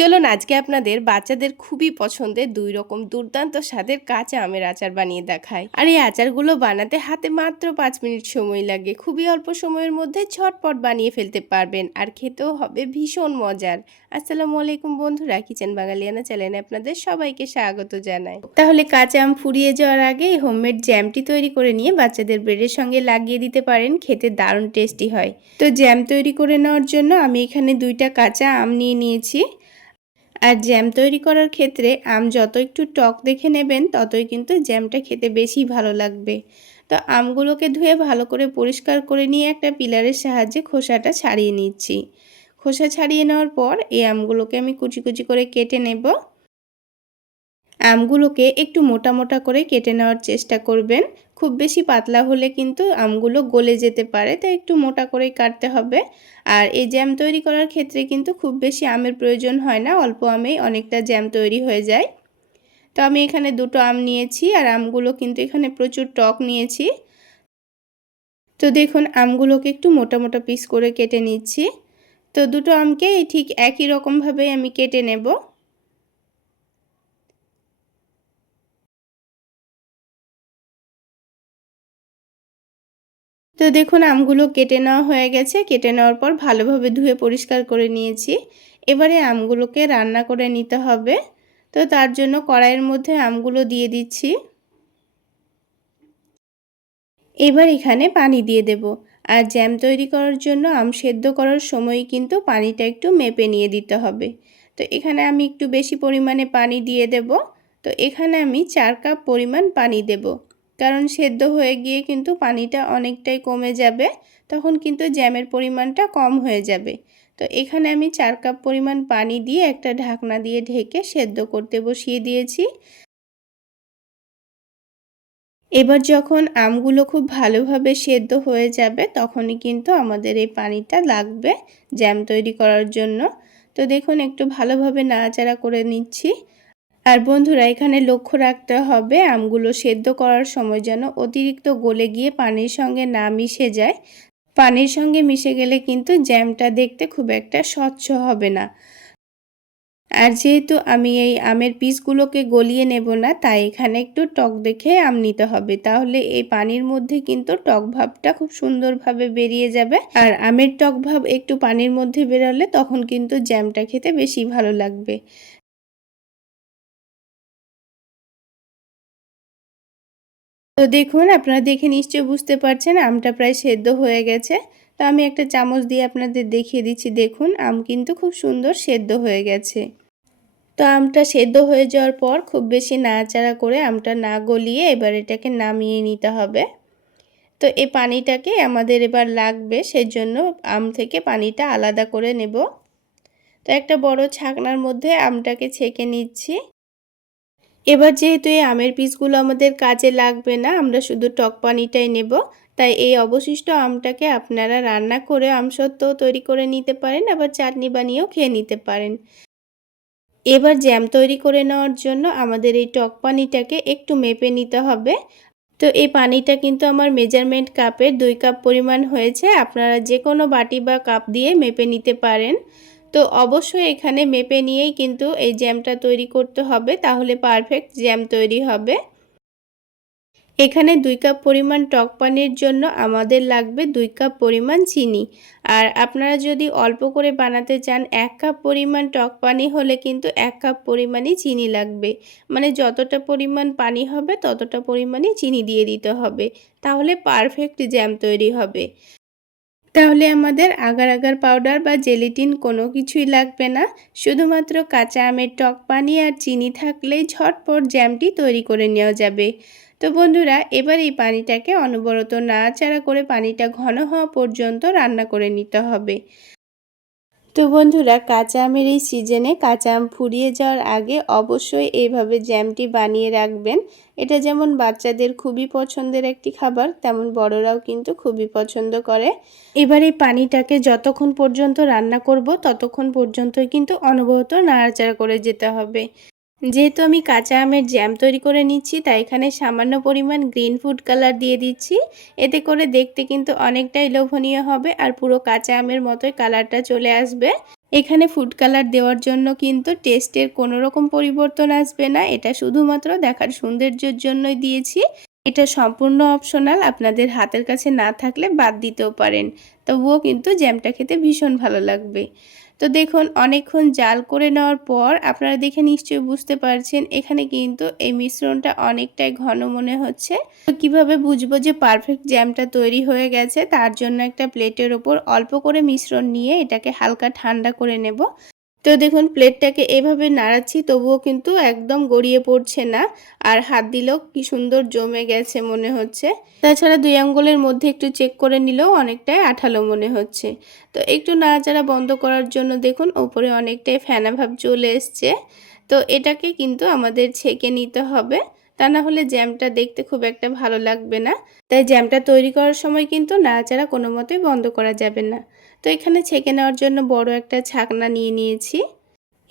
চলুন আজকে আপনাদের বাচ্চাদের খুবই পছন্দের ২ রকম দুর্দান্ত স্বাদের কাঁচা আমের আচার বানিয়ে দেখাই। আর এই আচারগুলো বানাতে হাতে মাত্র ৫ মিনিট সময় লাগে। খুবই অল্প সময়ের মধ্যে ঝটপট বানিয়ে ফেলতে পারবেন আর খেতেও হবে ভীষণ মজার। আসসালামু আলাইকুম বন্ধুরা, কিচেন বাঙালিয়ানা চ্যানেলে আপনাদের সবাইকে স্বাগত জানাই। তাহলে কাঁচা আম ফুরিয়ে যাওয়ার আগে এই হোমমেড জ্যামটি তৈরি করে নিয়ে বাচ্চাদের ব্রেডের সঙ্গে লাগিয়ে দিতে পারেন, খেতে দারুণ টেস্টি হয়। তো জ্যাম তৈরি করে নেওয়ার জন্য আমি এখানে ২টা কাঁচা আম নিয়েছি। আর জ্যাম তৈরি করার ক্ষেত্রে আম যত একটু টক দেখে নেবেন ততই কিন্তু জ্যামটা খেতে বেশি ভালো লাগবে। তো আমগুলোকে ধুয়ে ভালো করে পরিষ্কার করে নিয়ে একটা পিলারের সাহায্যে খোসাটা ছাড়িয়ে নিচ্ছি। খোসা ছাড়িয়ে নেওয়ার পর এই আমগুলোকে আমি কুচি কুচি করে কেটে নেব। আমগুলোকে একটু মোটা মোটা করে কেটে নেওয়ার চেষ্টা করবেন। খুব বেশি পাতলা হলে কিন্তু আমগুলো গলে যেতে পারে, তাই একটু মোটা করেই কাটতে হবে। আর এই জ্যাম তৈরি করার ক্ষেত্রে কিন্তু খুব বেশি আমের প্রয়োজন হয় না, অল্প আমেই অনেকটা জ্যাম তৈরি হয়ে যায়। তো আমি এখানে 2টো আম নিয়েছি আর আমগুলো কিন্তু এখানে প্রচুর টক নিয়েছি। তো দেখুন আমগুলোকে একটু মোটা মোটা পিস করে কেটে নিচ্ছি। তো 2টো আমকে ঠিক একই রকমভাবে আমি কেটে নেব। তো দেখুন আমগুলো কেটে নেওয়া হয়ে গেছে। কেটে নেওয়ার পর ভালোভাবে ধুয়ে পরিষ্কার করে নিয়েছি। এবারে আমগুলোকে রান্না করে নিতে হবে। তো তার জন্য কড়াইয়ের মধ্যে আমগুলো দিয়ে দিচ্ছি। এবার এখানে পানি দিয়ে দেব। আর জ্যাম তৈরি করার জন্য আম সেদ্ধ করার সময় কিন্তু পানিটা একটু মেপে নিয়ে দিতে হবে। তো এখানে আমি একটু বেশি পরিমাণে পানি দিয়ে দেব। তো এখানে আমি 4 কাপ পরিমাণ পানি দেব। কারণ সেদ্ধ হয়ে গিয়ে কিন্তু পানিটা অনেকটাই কমে যাবে, তখন কিন্তু জ্যামের পরিমাণটা কম হয়ে যাবে। তো এখানে আমি 4 কাপ পরিমাণ পানি দিয়ে একটা ঢাকনা দিয়ে ঢেকে সেদ্ধ করতে বসিয়ে দিয়েছি। এবার যখন আমগুলো খুব ভালোভাবে সেদ্ধ হয়ে যাবে তখনই কিন্তু আমাদের এই পানিটা লাগবে জ্যাম তৈরি করার জন্য। তো দেখুন একটু ভালোভাবে নাড়াচাড়া করে নিচ্ছি। আর বন্ধুরা এখানে লক্ষ্য রাখতে হবে আমগুলো সেদ্ধ করার সময় যেন অতিরিক্ত গলে গিয়ে পানির সঙ্গে না মিশে যায়। পানির সঙ্গে মিশে গেলে কিন্তু জ্যামটা দেখতে খুব একটা স্বচ্ছ হবে না। আর যেহেতু আমি এই আমের পিসগুলোকে গলিয়ে নেব না, তাই এখানে একটু টক দেখে আম নিতে হবে। তাহলে এই পানির মধ্যে কিন্তু টক ভাবটা খুব সুন্দরভাবে বেরিয়ে যাবে। আর আমের টক ভাব একটু পানির মধ্যে বেরোলে তখন কিন্তু জ্যামটা খেতে বেশি ভালো লাগবে। তো দেখুন আপনারা দেখে নিশ্চয়ই বুঝতে পারছেন আমটা প্রায় সেদ্ধ হয়ে গেছে। তো আমি একটা চামচ দিয়ে আপনাদের দেখিয়ে দিচ্ছি, দেখুন আম কিন্তু খুব সুন্দর সেদ্ধ হয়ে গেছে। তো আমটা সেদ্ধ হয়ে যাওয়ার পর খুব বেশি নাড়াচাড়া করে আমটা না গলিয়ে এবার এটাকে নামিয়ে নিতে হবে। তো এই পানিটাকে আমাদের এবার লাগবে, সেজন্য আম থেকে পানিটা আলাদা করে নেব। তো একটা বড় ছাকনার মধ্যে আমটাকে ছেঁকে নিচ্ছি। এবার যেহেতু এই আমের পিসগুলো আমাদের কাজে লাগবে না, আমরা শুধু টক পানিটাই নেব, তাই এই অবশিষ্ট আমটাকে আপনারা রান্না করে আমসত্ত্ব তৈরি করে নিতে পারেন, আবার চাটনি বানিয়েও খেয়ে নিতে পারেন। এবার জ্যাম তৈরি করে নেওয়ার জন্য আমাদের এই টক পানিটাকে একটু মেপে নিতে হবে। তো এই পানিটা কিন্তু আমার মেজারমেন্ট কাপের 2 কাপ পরিমাণ হয়েছে। আপনারা যে কোনো বাটি বা কাপ দিয়ে মেপে নিতে পারেন। তো অবশ্যই এখানে মেপে নিয়েই কিন্তু এই জ্যামটা তৈরি করতে হবে, তাহলে পারফেক্ট জ্যাম তৈরি হবে। এখানে 2 কাপ পরিমাণ টক পানির জন্য আমাদের লাগবে 2 কাপ পরিমাণ চিনি। আর আপনারা যদি অল্প করে বানাতে চান 1 কাপ পরিমাণ টক পানি হলে কিন্তু 1 কাপ পরিমাণই চিনি লাগবে। মানে যতটা পরিমাণ পানি হবে ততটা পরিমাণই চিনি দিয়ে দিতে হবে। তাহলে পারফেক্ট জ্যাম তৈরি হবে। তাহলে আমাদের আগার আগার পাউডার বা জেলেটিন কোনো কিছুই লাগবে না। শুধুমাত্র কাঁচা আমের টক পানি আর চিনি থাকলেই ঝটপট জ্যামটি তৈরি করে নেওয়া যাবে। তো বন্ধুরা এবার এই পানিটাকে অনবরত নাড়াচাড়া করে পানিটা ঘন হওয়া পর্যন্ত রান্না করে নিতে হবে। তো বন্ধুরা কাঁচা আমের এই সিজনে কাঁচা আম ফুরিয়ে যাওয়ার আগে অবশ্যই এইভাবে জ্যামটি বানিয়ে রাখবেন। এটা যেমন বাচ্চাদের খুবই পছন্দের একটি খাবার, তেমন বড়রাও কিন্তু খুবই পছন্দ করে। এবার এই পানিটাকে যতক্ষণ পর্যন্ত রান্না করব ততক্ষণ পর্যন্তই কিন্তু অনবরত নাড়াচাড়া করে যেতে হবে। যেহেতু আমি কাঁচা আমের জ্যাম তৈরি করে নিচ্ছি, তাই এখানে সামান্য পরিমাণ গ্রিন ফুড কালার দিয়ে দিচ্ছি। এতে করে দেখতে কিন্তু অনেকটাই লোভনীয় হবে আর পুরো কাঁচা আমের মতোই কালারটা চলে আসবে। এখানে ফুড কালার দেওয়ার জন্য কিন্তু টেস্টের কোনো রকম পরিবর্তন আসবে না। এটা শুধুমাত্র দেখার সৌন্দর্যের জন্যই দিয়েছি। এটা সম্পূর্ণ অপশনাল, আপনাদের হাতের কাছে না থাকলে বাদ দিতেও পারেন। তবুও কিন্তু জ্যামটা খেতে ভীষণ ভালো লাগবে। তো দেখুন অনেকক্ষণ জাল করে নেওয়ার পর আপনারা দেখে নিশ্চয়ই বুঝতে পারছেন এখানে কিন্তু এই মিশ্রণটা অনেকটাই ঘন মনে হচ্ছে। তো কীভাবে বুঝবো যে পারফেক্ট জ্যামটা তৈরি হয়ে গেছে, তার জন্য একটা প্লেটের ওপর অল্প করে মিশ্রণ নিয়ে এটাকে হালকা ঠান্ডা করে নেব। তো দেখুন প্লেটটাকে এভাবে নাড়াচ্ছি, তবুও কিন্তু একদম গড়িয়ে পড়ছে না, আর হাত দিলেও কি সুন্দর জমে গেছে মনে হচ্ছে। তাছাড়া 2 আঙ্গুলের মধ্যে একটু চেক করে নিলেও অনেকটাই আঠালো মনে হচ্ছে। তো একটু নাড়াচাড়া বন্ধ করার জন্য দেখুন উপরে অনেকটাই ফেনা ভাব চলে এসছে। তো এটাকে কিন্তু আমাদের ছেঁকে নিতে হবে, তা না হলে জ্যামটা দেখতে খুব একটা ভালো লাগবে না। তাই জ্যামটা তৈরি করার সময় কিন্তু নাড়াচাড়া কোনো মতেই বন্ধ করা যাবে না। তো এখানে ছেঁকে নেওয়ার জন্য বড় একটা ছাকনা নিয়ে নিয়েছি।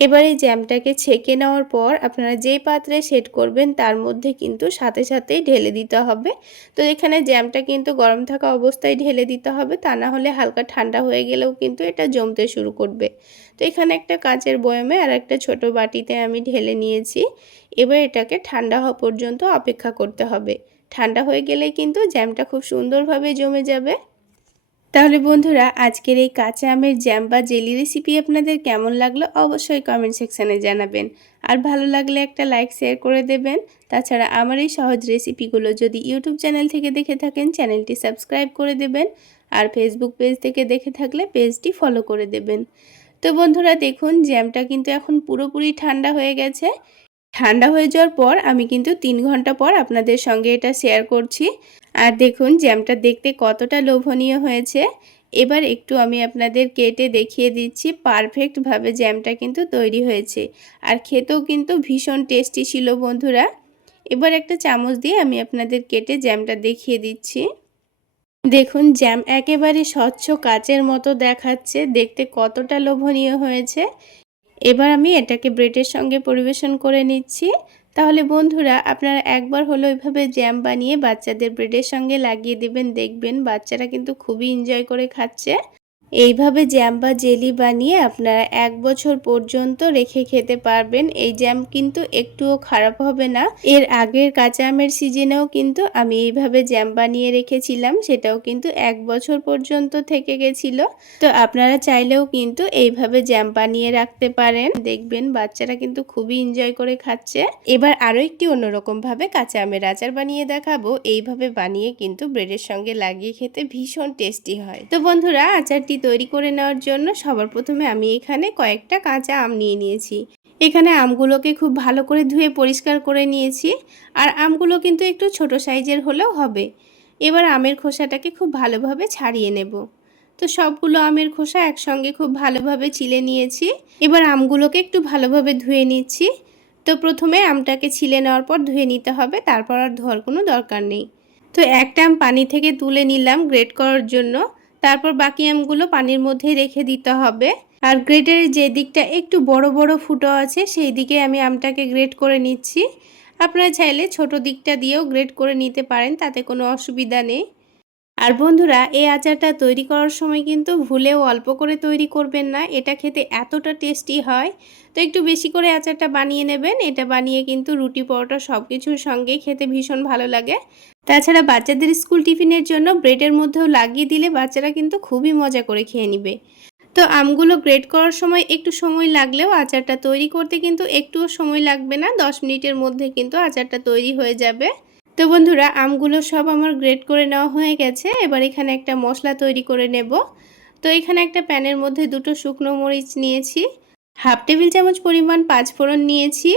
এবার এই জ্যামটাকে ছেঁকে নেওয়ার পর আপনারা যেই পাত্রে সেট করবেন তার মধ্যে কিন্তু সাথে সাথেই ঢেলে দিতে হবে। তো এখানে জ্যামটা কিন্তু গরম থাকা অবস্থায় ঢেলে দিতে হবে, তা না হলে হালকা ঠান্ডা হয়ে গেলেও কিন্তু এটা জমতে শুরু করবে। তো এখানে একটা কাঁচের বয়ামে আর একটা ছোট বাটিতে আমি ঢেলে নিয়েছি। এবার এটাকে ঠান্ডা হওয়া পর্যন্ত অপেক্ষা করতে হবে। ঠান্ডা হয়ে গেলেই কিন্তু জ্যামটা খুব সুন্দরভাবে জমে যাবে। তাহলে বন্ধুরা আজকের এই কাঁচা আমের জ্যাম বা জেলি রেসিপি আপনাদের কেমন লাগলো অবশ্যই কমেন্ট সেকশানে জানাবেন। আর ভালো লাগলে একটা লাইক শেয়ার করে দেবেন। তাছাড়া আমার এই সহজ রেসিপিগুলো যদি ইউটিউব চ্যানেল থেকে দেখে থাকেন চ্যানেলটি সাবস্ক্রাইব করে দেবেন, আর ফেসবুক পেজ থেকে দেখে থাকলে পেজটি ফলো করে দেবেন। তো বন্ধুরা দেখুন জ্যামটা কিন্তু এখন পুরোপুরি ঠান্ডা হয়ে গেছে। ঠান্ডা হয়ে যাওয়ার পর আমি কিন্তু 3 ঘন্টা পর আপনাদের সঙ্গে এটা শেয়ার করছি। আর দেখুন জ্যামটা দেখতে কতটা লোভনীয় হয়েছে। এবার একটু আমি আপনাদের কেটে দেখিয়ে দিচ্ছি পারফেক্টভাবে জ্যামটা কিন্তু তৈরি হয়েছে। আর খেতেও কিন্তু ভীষণ টেস্টি ছিল বন্ধুরা। এবার একটা চামচ দিয়ে আমি আপনাদের কেটে জ্যামটা দেখিয়ে দিচ্ছি। দেখুন জ্যাম একেবারে স্বচ্ছ কাচের মতো দেখাচ্ছে, দেখতে কতটা লোভনীয় হয়েছে। এবার আমি এটাকে ব্রেডের সঙ্গে পরিবেশন করে নিচ্ছি। তাহলে বন্ধুরা আপনারা একবার হলো এভাবে জ্যাম বানিয়ে বাচ্চাদের ব্রেডের সঙ্গে লাগিয়ে দেবেন, দেখবেন বাচ্চারা কিন্তু খুবই এনজয় করে খাচ্ছে। এইভাবে জ্যাম বা জেলি বানিয়ে আপনারা 1 বছর পর্যন্ত রেখে খেতে পারবেন। এই জ্যাম কিন্তু একটুও খারাপ হবে না। এর আগের কাঁচা আমের সিজনেও কিন্তু আমি এইভাবে জ্যাম বানিয়ে রেখেছিলাম, সেটাও কিন্তু 1 বছর পর্যন্ত থেকে গেছিল। তো আপনারা চাইলেও কিন্তু এইভাবে জ্যাম বানিয়ে রাখতে পারেন, দেখবেন বাচ্চারা কিন্তু খুবই এনজয় করে খাচ্ছে। এবার আরও একটি অন্যরকম ভাবে কাঁচা আমের আচার বানিয়ে দেখাবো। এইভাবে বানিয়ে কিন্তু ব্রেডের সঙ্গে লাগিয়ে খেতে ভীষণ টেস্টি হয়। তো বন্ধুরা আচারটি তৈরি করে নেওয়ার জন্য সবার প্রথমে আমি এখানে কয়েকটা কাঁচা আম নিয়ে নিয়েছি। এখানে আমগুলোকে খুব ভালো করে ধুয়ে পরিষ্কার করে নিয়েছি। আর আমগুলো কিন্তু একটু ছোট সাইজের হলেও হবে। এবার আমের খোসাটাকে খুব ভালোভাবে ছাড়িয়ে নেব। তো সবগুলো আমের খোসা একসঙ্গে খুব ভালোভাবে ছিলে নিয়েছি। এবার আমগুলোকে একটু ভালোভাবে ধুয়ে নিচ্ছি। তো প্রথমে আমটাকে ছিলে নেওয়ার পর ধুয়ে নিতে হবে, তারপর আর ধোয়ার কোনো দরকার নেই। তো একটা আম পানি থেকে তুলে নিলাম গ্রেট করার জন্য। তারপর বাকি আমগুলো পানির মধ্যে রেখে দিতে হবে। আর গ্রেটের যে দিকটা একটু বড় বড় ফুটো আছে সেই দিকে আমি আমটাকে গ্রেট করে নিচ্ছি। আপনারা চাইলে ছোট দিকটা দিয়েও গ্রেট করে নিতে পারেন, তাতে কোনো অসুবিধা নেই। আর বন্ধুরা এই আচারটা তৈরি করার সময় কিন্তু ভুলেও অল্প করে তৈরি করবেন না, এটা খেতে এতটা টেস্টি হয়। তো একটু বেশি করে আচারটা বানিয়ে নেবেন। এটা বানিয়ে কিন্তু রুটি পরোটা সব কিছুর সঙ্গেই খেতে ভীষণ ভালো লাগে। তাছাড়া বাচ্চাদের স্কুল টিফিনের জন্য ব্রেডের মধ্যেও লাগিয়ে দিলে বাচ্চারা কিন্তু খুবই মজা করে খেয়ে নেবে। তো আমগুলো গ্রেট করার সময় একটু সময় লাগলেও আচারটা তৈরি করতে কিন্তু একটুও সময় লাগবে না, 10 মিনিটের মধ্যে কিন্তু আচারটা তৈরি হয়ে যাবে। তো বন্ধুরা আমগুলো সব আমার গ্রেট করে নেওয়া হয়ে গেছে। এবার এখানে একটা মশলা তৈরি করে নেব। তো এখানে একটা প্যানের মধ্যে 2টো শুকনো মরিচ নিয়েছি, হাফ টেবিল চামচ পরিমাণ 5 ফোড়ন নিয়েছি,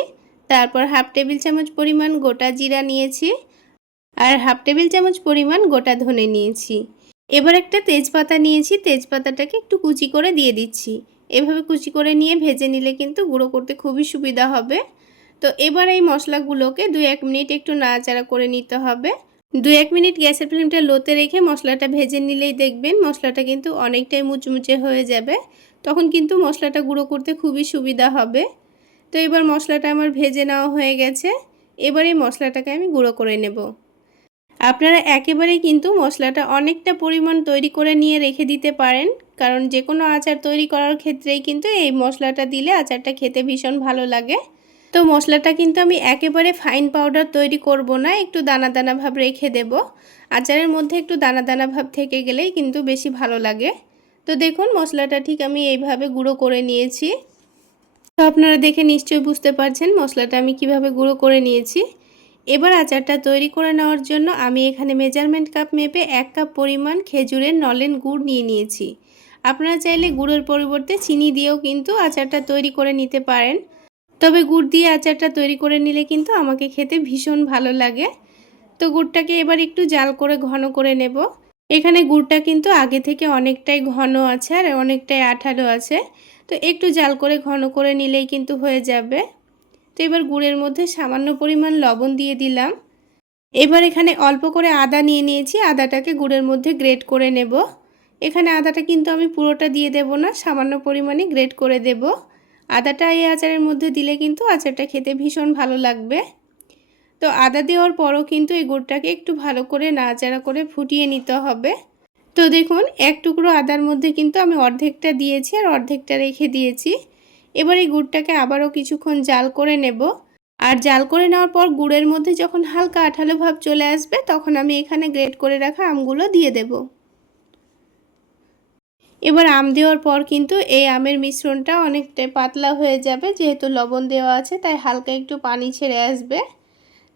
তারপর হাফ টেবিল চামচ পরিমাণ গোটা জিরা নিয়েছি, আর হাফ টেবিল চামচ পরিমাণ গোটা ধনে নিয়েছি। এবার একটা তেজপাতা নিয়েছি, তেজপাতাটাকে একটু কুচি করে দিয়ে দিচ্ছি। এভাবে কুচি করে নিয়ে ভেজে নিলে কিন্তু গুঁড়ো করতে খুবই সুবিধা হবে। তো এবার এই মশলাগুলোকে 2-1 মিনিট একটু নাড়াচাড়া করে নিতে হবে। 2-1 মিনিট গ্যাসের ফ্লেমটা লোতে রেখে মশলাটা ভেজে নিলেই দেখবেন মশলাটা কিন্তু অনেকটাই মুচমুচে হয়ে যাবে। তখন কিন্তু মশলাটা গুঁড়ো করতে খুবই সুবিধা হবে। তো এবার মশলাটা আমার ভেজে নেওয়া হয়ে গেছে। এবার এই মশলাটাকে আমি গুঁড়ো করে নেব। আপনারা একেবারেই কিন্তু মশলাটা অনেকটা পরিমাণ তৈরি করে নিয়ে রেখে দিতে পারেন, কারণ যে কোনো আচার তৈরি করার ক্ষেত্রেই কিন্তু এই মশলাটা দিলে আচারটা খেতে ভীষণ ভালো লাগে। তো মশলাটা কিন্তু আমি একেবারে ফাইন পাউডার তৈরি করব না, একটু দানা দানা ভাব রেখে দেব। আচারের মধ্যে একটু দানা দানা ভাব থেকে গেলেই কিন্তু বেশি ভালো লাগে। তো দেখুন মশলাটা ঠিক আমি এইভাবে গুঁড়ো করে নিয়েছি। তো আপনারা দেখে নিশ্চয়ই বুঝতে পারছেন মশলাটা আমি কিভাবে গুঁড়ো করে নিয়েছি। এবার আচারটা তৈরি করে নেওয়ার জন্য আমি এখানে মেজারমেন্ট কাপ মেপে 1 কাপ পরিমাণ খেজুরের নলেন গুড় নিয়ে নিয়েছি। আপনারা চাইলে গুড়ের পরিবর্তে চিনি দিয়েও কিন্তু আচারটা তৈরি করে নিতে পারেন। তবে গুড় দিয়ে আচারটা তৈরি করে নিলে কিন্তু আমাকে খেতে ভীষণ ভালো লাগে। তো গুড়টাকে এবার একটু জাল করে ঘন করে নেব। এখানে গুড়টা কিন্তু আগে থেকে অনেকটাই ঘন আছে আর অনেকটাই আঠালো আছে। তো একটু জাল করে ঘন করে নিলেই কিন্তু হয়ে যাবে। তো এবার গুড়ের মধ্যে সামান্য পরিমাণ লবণ দিয়ে দিলাম। এবার এখানে অল্প করে আদা নিয়ে নিয়েছি, আদাটাকে গুড়ের মধ্যে গ্রেট করে নেব। এখানে আদাটা কিন্তু আমি পুরোটা দিয়ে দেব না, সামান্য পরিমাণে গ্রেট করে দেব। আদাটা এই আচারের মধ্যে দিলে কিন্তু আচারটা খেতে ভীষণ ভালো লাগবে। তো আদা দেওয়ার পরও কিন্তু এই গুড়টাকে একটু ভালো করে নাড়াচাড়া করে ফুটিয়ে নিতে হবে। তো দেখুন এক টুকরো আদার মধ্যে কিন্তু আমি অর্ধেকটা দিয়েছি আর অর্ধেকটা রেখে দিয়েছি। এবার এই গুড়টাকে আবারও কিছুক্ষণ জাল করে নেব। আর জাল করে নেওয়ার পর গুড়ের মধ্যে যখন হালকা আঠালো ভাব চলে আসবে তখন আমি এখানে গ্রেট করে রাখা আমগুলো দিয়ে দেব। এবার আম দেওয়ার পর কিন্তু এই আমের মিশ্রণটা অনেকটা পাতলা হয়ে যাবে, যেহেতু লবণ দেওয়া আছে তাই হালকা একটু পানি ছেড়ে আসবে।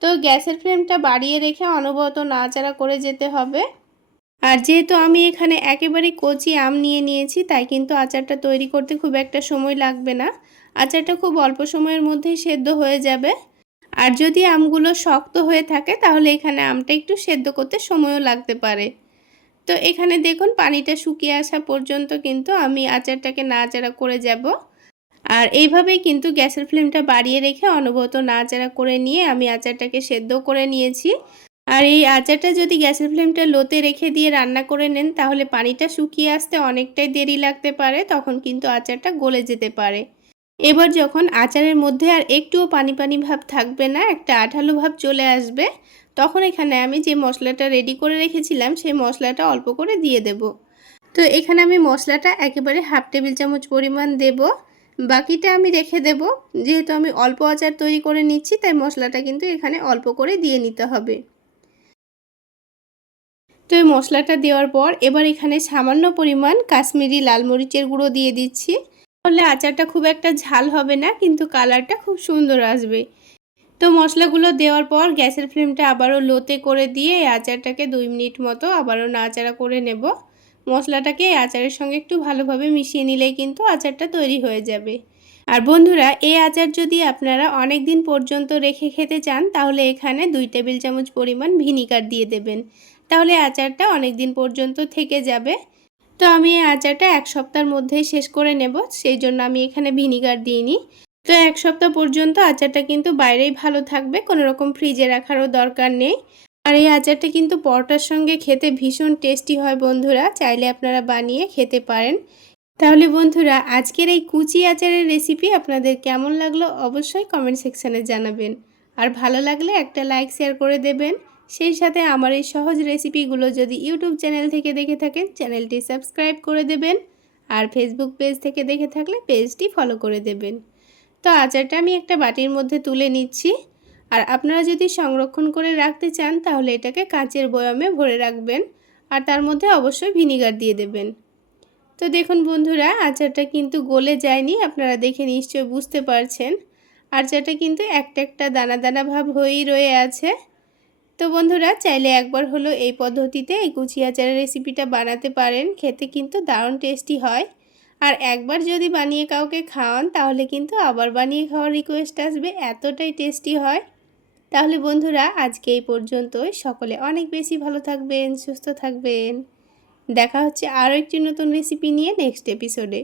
তো গ্যাসের ফ্লেমটা বাড়িয়ে রেখে অনবরত নাড়াচাড়া করে যেতে হবে। আর যেহেতু আমি এখানে একেবারে কচি আম নিয়ে নিয়েছি তাই কিন্তু আচারটা তৈরি করতে খুব একটা সময় লাগবে না। আচারটা খুব অল্প সময়ের মধ্যেই সেদ্ধ হয়ে যাবে। আর যদি আমগুলো শক্ত হয়ে থাকে তাহলে এখানে আমটা একটু সেদ্ধ করতে সময়ও লাগতে পারে। তো এখানে দেখুন পানিটা শুকিয়ে আসা পর্যন্ত কিন্তু আমি আচারটাকে নাড়াচাড়া করে যাব। আর এইভাবেই কিন্তু গ্যাসের ফ্লেমটা বাড়িয়ে রেখে অনবরত নাড়াচাড়া করে নিয়ে আমি আচারটাকে সেদ্ধ করে নিয়েছি। আর এই আচারটা যদি গ্যাসের ফ্লেমটা লোতে রেখে দিয়ে রান্না করে নেন তাহলে পানিটা শুকিয়ে আসতে অনেকটাই দেরি লাগতে পারে, তখন কিন্তু আচারটা গলে যেতে পারে। এবার যখন আচারের মধ্যে আর একটুও পানি পানি ভাব থাকবে না, একটা আঠালো ভাব চলে আসবে, তখন এখানে আমি যে মশলাটা রেডি করে রেখেছিলাম সেই মশলাটা অল্প করে দিয়ে দেব। তো এখানে আমি মশলাটা একেবারে হাফ টেবিল চামচ পরিমাণ দেব, বাকিটা আমি রেখে দেব। যেহেতু আমি অল্প আচার তৈরি করে নিচ্ছি তাই মশলাটা কিন্তু এখানে অল্প করে দিয়ে নিতে হবে। তো এই মশলাটা দেওয়ার পর এবার এখানে সামান্য পরিমাণ কাশ্মীরি লাল মরিচের গুঁড়ো দিয়ে দিচ্ছি। তাহলে আচারটা খুব একটা ঝাল হবে না, কিন্তু কালারটা খুব সুন্দর আসবে। তো মশলাগুলো দেওয়ার পর গ্যাসের ফ্লেমটা আবারও লোতে করে দিয়ে এই আচারটাকে 2 মিনিট মতো আবারও নাড়াচাড়া করে নেব। মশলাটাকে এই আচারের সঙ্গে একটু ভালোভাবে মিশিয়ে নিলেই কিন্তু আচারটা তৈরি হয়ে যাবে। আর বন্ধুরা এই আচার যদি আপনারা অনেক দিন পর্যন্ত রেখে খেতে চান তাহলে এখানে 2 টেবিল চামচ পরিমাণ ভিনিগার দিয়ে দেবেন। তাহলে আচারটা অনেক দিন পর্যন্ত থেকে যাবে। তো আমি এই আচারটা 1 সপ্তাহের মধ্যেই শেষ করে নেব, সেই জন্য আমি এখানে ভিনিগার দিইনি। তো 1 সপ্তাহ পর্যন্ত আচারটা কিন্তু বাইরেই ভালো থাকবে, কোনো রকম ফ্রিজে রাখারও দরকার নেই। আর এই আচারটা কিন্তু পরোটার সঙ্গে খেতে ভীষণ টেস্টি হয় বন্ধুরা, চাইলে আপনারা বানিয়ে খেতে পারেন। তাহলে বন্ধুরা আজকের এই কুচি আচারের রেসিপি আপনাদের কেমন লাগলো অবশ্যই কমেন্ট সেকশানে জানাবেন। আর ভালো লাগলে একটা লাইক শেয়ার করে দেবেন। সেই সাথে আমার এই সহজ রেসিপিগুলো যদি ইউটিউব চ্যানেল থেকে দেখে থাকেন চ্যানেলটি সাবস্ক্রাইব করে দেবেন। আর ফেসবুক পেজ থেকে দেখে থাকলে পেজটি ফলো করে দেবেন। তো আচারটা আমি একটা বাটির মধ্যে তুলে নিচ্ছি। আর আপনারা যদি সংরক্ষণ করে রাখতে চান তাহলে এটাকে কাঁচের বয়ামে ভরে রাখবেন আর তার মধ্যে অবশ্যই ভিনিগার দিয়ে দেবেন। তো দেখুন বন্ধুরা আচারটা কিন্তু গলে যায়নি, আপনারা দেখে নিশ্চয়ই বুঝতে পারছেন। আচারটা কিন্তু একটা একটা দানা দানা ভাব হয়েই রয়ে আছে। তো বন্ধুরা চাইলে একবার হলো এই পদ্ধতিতে এই কুচি আচারের রেসিপিটা বানাতে পারেন, খেতে কিন্তু দারুণ টেস্টি হয়। আর একবার যদি বানিয়ে কাউকে খাওয়ান তাহলে কিন্তু আবার বানিয়ে খাওয়ার রিকোয়েস্ট আসবে, এতটাই টেস্টি হয়। তাহলে বন্ধুরা আজকে এই পর্যন্তই, সকলে অনেক বেশি ভালো থাকবেন, সুস্থ থাকবেন। দেখা হচ্ছে আরও একটি নতুন রেসিপি নিয়ে নেক্সট এপিসোডে।